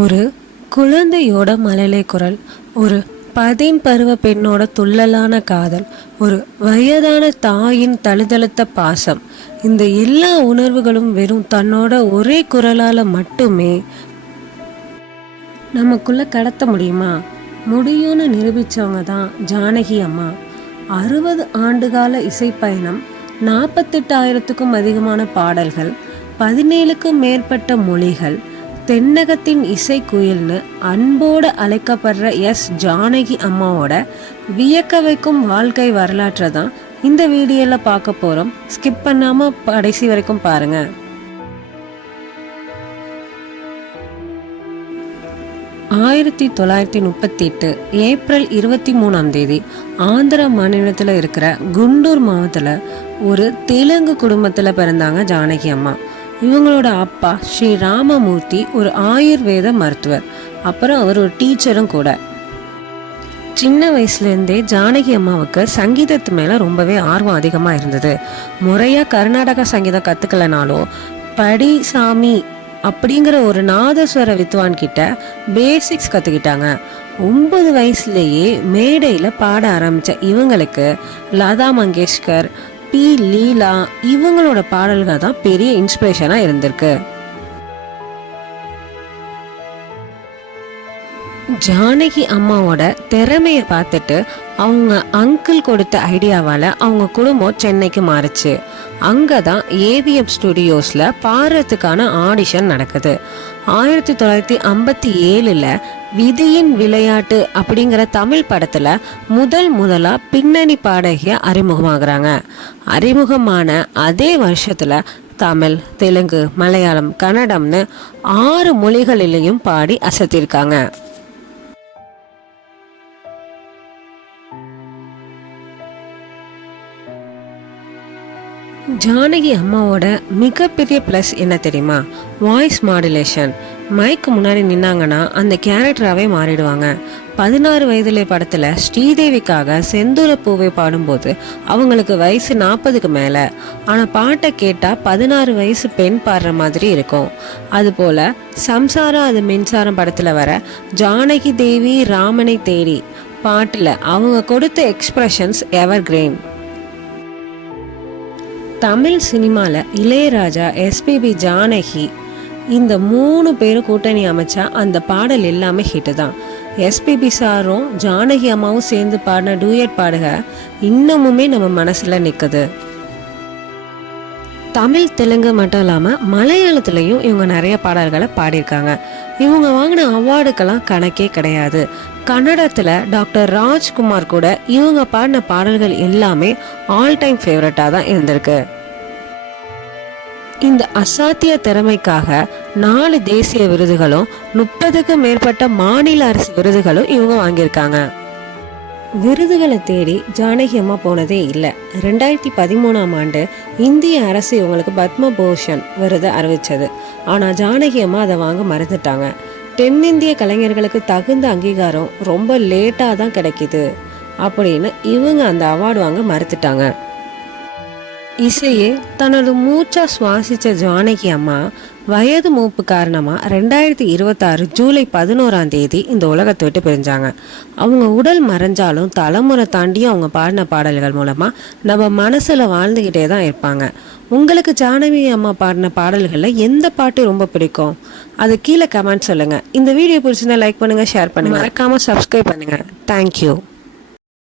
ஒரு குழந்தையோட மழலை குரல், ஒரு பதின் பருவ பெண்ணோட துள்ளலான காதல், ஒரு வயதான தாயின் தழுதழுத்த பாசம், இந்த எல்லா உணர்வுகளும் வெறும் தன்னோட ஒரே குரலால் மட்டுமே நமக்குள்ள கடத்த முடியுமா? முடியும்னு நிரூபித்தவங்க தான் ஜானகி அம்மா. 60 ஆண்டுகால இசைப்பயணம், 48,000க்கும் அதிகமான பாடல்கள், 17க்கும் மேற்பட்ட மொழிகள், தென்னகத்தின் இசைக்குயில்னு அன்போடு அழைக்கப்படுற ஜானகி அம்மாவோட வியக்க வைக்கும் வாழ்க்கை வரலாற்றை தான் இந்த வீடியோவில் பார்க்க போகிறோம். ஸ்கிப் பண்ணாமல் கடைசி வரைக்கும் பாருங்கள். 1938 ஏப்ரல் 23 ஆந்திரா மாநிலத்தில் இருக்கிற குண்டூர் மாவட்டத்தில் ஒரு தெலுங்கு குடும்பத்தில் பிறந்தாங்க ஜானகி அம்மா. இவங்களோட அப்பா ஸ்ரீ ராமமூர்த்தி ஒரு ஆயுர்வேத மருத்துவர், அப்புறம் அவர் ஒரு டீச்சரும் கூட. சின்ன வயசுலேருந்தே ஜானகி அம்மாவுக்கு சங்கீதத்து மேலே ரொம்பவே ஆர்வம் அதிகமாக இருந்தது. முறையாக கர்நாடக சங்கீதம் கற்றுக்கலனாலும் படி சாமி அப்படிங்கிற ஒரு நாதஸ்வர வித்வான் கிட்ட பேசிக்ஸ் கற்றுக்கிட்டாங்க. 9 வயசுலேயே மேடையில் பாட ஆரம்பித்த இவங்களுக்கு லதா மங்கேஷ்கர், பி லீலா இவங்களோட பாடல்கள் தான் பெரிய இன்ஸ்பிரேஷனாக இருந்திருக்கு. ஜானகி அம்மாவோட திறமையை பார்த்துட்டு அவங்க அங்கிள் கொடுத்த ஐடியாவால் அவங்க குடும்பம் சென்னைக்கு மாறுச்சு. அங்கே தான் ஏவிஎம் ஸ்டுடியோஸில் பாடுறதுக்கான ஆடிஷன் நடக்குது. 1957 விதியின் விளையாட்டு அப்படிங்கிற தமிழ் படத்தில் முதலாக பின்னணி பாடகிய அறிமுகமாகறாங்க. அறிமுகமான அதே வருஷத்தில் தமிழ், தெலுங்கு, மலையாளம், கன்னடம்னு 6 மொழிகளிலையும் பாடி அசத்திருக்காங்க. ஜானகி அம்மாவோட மிகப்பெரிய ப்ளஸ் என்ன தெரியுமா? Voice modulation. மைக்கு முன்னாடி நின்னாங்கன்னா அந்த கேரக்டராகவே மாறிடுவாங்க. 16 வயதிலே படத்தில் ஸ்ரீதேவிக்காக செந்தூர பூவை பாடும்போது அவங்களுக்கு வயசு 40க்கு மேலே, ஆனால் பாட்டை கேட்டால் 16 வயசு பெண் பாடுற மாதிரி இருக்கும். அதுபோல் சம்சாரம் அது மின்சாரம் படத்தில் வர ஜானகி தேவி ராமனை தேடி பாட்டில் அவங்க கொடுத்த எக்ஸ்பிரஷன்ஸ் எவர் கிரீன். தமிழ் சினிமாவில் இளையராஜா, எஸ்பிபி, ஜானகி இந்த 3 பேரும் கூட்டணி அமைச்சா அந்த பாடல் எல்லாமே ஹிட்டு தான். எஸ்பிபி சாரும் ஜானகி அம்மாவும் சேர்ந்து பாடின டூயட் பாடுக இன்னமுமே நம்ம மனசில் நிற்குது. தமிழ், தெலுங்கு மட்டும் இல்லாமல் மலையாளத்துலேயும் இவங்க நிறைய பாடல்களை பாடியிருக்காங்க. இவங்க வாங்கின அவார்டுக்கெல்லாம் கணக்கே கிடையாது. கன்னடத்தில் டாக்டர் ராஜ்குமார் கூட இவங்க பாடின பாடல்கள் எல்லாமே ஆல் டைம் ஃபேவரட்டாக தான் இருந்திருக்கு. இந்த அசாத்திய திறமைக்காக 4 தேசிய விருதுகளும் 30க்கும் மேற்பட்ட மாநில அரசு விருதுகளும் இவங்க வாங்கியிருக்காங்க. விருதுகளை தேடி ஜானகி அம்மா போனதே இல்லை. 2013 இந்திய அரசு இவங்களுக்கு பத்மபூஷன் விருதை அறிவிச்சது. ஆனால் ஜானகி அம்மா அதை வாங்க மறந்துட்டாங்க. தென்னிந்திய கலைஞர்களுக்கு தகுந்த அங்கீகாரம் ரொம்ப லேட்டாக தான் கிடைக்கிது அப்படின்னு இவங்க அந்த அவார்டு வாங்க மறுத்துட்டாங்க. இசையே தன்னோட மூச்சா சுவாசித்த ஜானகி அம்மா வயது மூப்பு காரணமாக 2026 ஜூலை 11 இந்த உலகத்தை விட்டு பிரிஞ்சாங்க. அவங்க உடல் மறைஞ்சாலும் தலைமுறை தாண்டியும் அவங்க பாடின பாடல்கள் மூலமாக நம்ம மனசில் வாழ்ந்துக்கிட்டே தான் இருப்பாங்க. உங்களுக்கு ஜானகி அம்மா பாடின பாடல்களில் எந்த பாட்டு ரொம்ப பிடிக்கும்? அது கீழே கமெண்ட் சொல்லுங்கள். இந்த வீடியோ பிடிச்சிருந்தா லைக் பண்ணுங்கள், ஷேர் பண்ணுங்கள், மறக்காமல் சப்ஸ்கிரைப் பண்ணுங்கள். தேங்க்யூ.